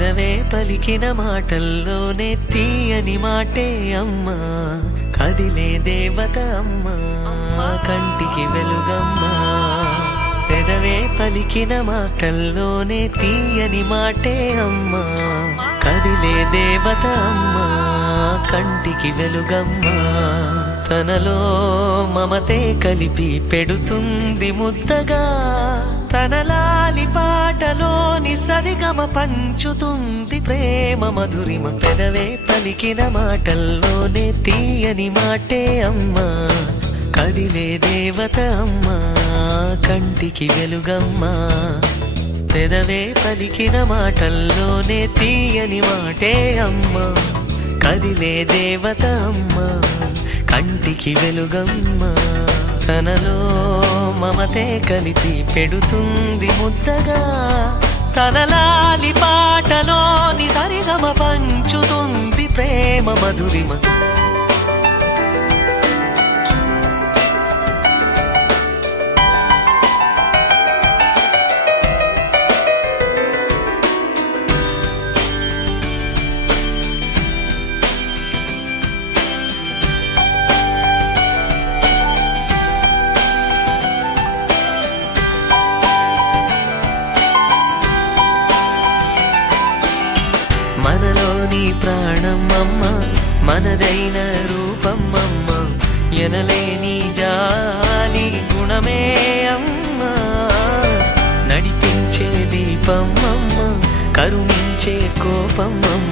పెదవే పలికిన మాటల్లోనే తీయని మాటే అమ్మా, కదిలే దేవత అమ్మా, కంటికి వెలుగమ్మా. పెదవే పలికిన మాటల్లోనే తీయని మాటే అమ్మా, కదిలే దేవత అమ్మా, కంటికి వెలుగమ్మా. తనలో మమతే కలిపి పెడుతుంది ముద్దగా, తన లాలి పాటలోని సరిగమ పంచుతుంది ప్రేమ మధురిమ. పెదవే పలికిన మాటల్లోనే తీయని మాటే అమ్మా, కదిలే దేవత అమ్మా, కంటికి వెలుగమ్మా. పెదవే పలికిన మాటల్లోనే తీయని మాటే అమ్మా, కదిలే దేవత అమ్మా, కంటికి వెలుగమ్మా. తనలో మమతే కలిపి పెడుతుంది ముద్దగా, తన లాలి పాటలోని సరిగమ పంచుతుంది ప్రేమ మధురిమ. మనలోని ప్రాణం అమ్మ, మనదైన రూపం అమ్మ, ఎనలేని జాలి గుణమే అమ్మ, నడిపించే దీపం అమ్మ, కరుణించే కోపం అమ్మ.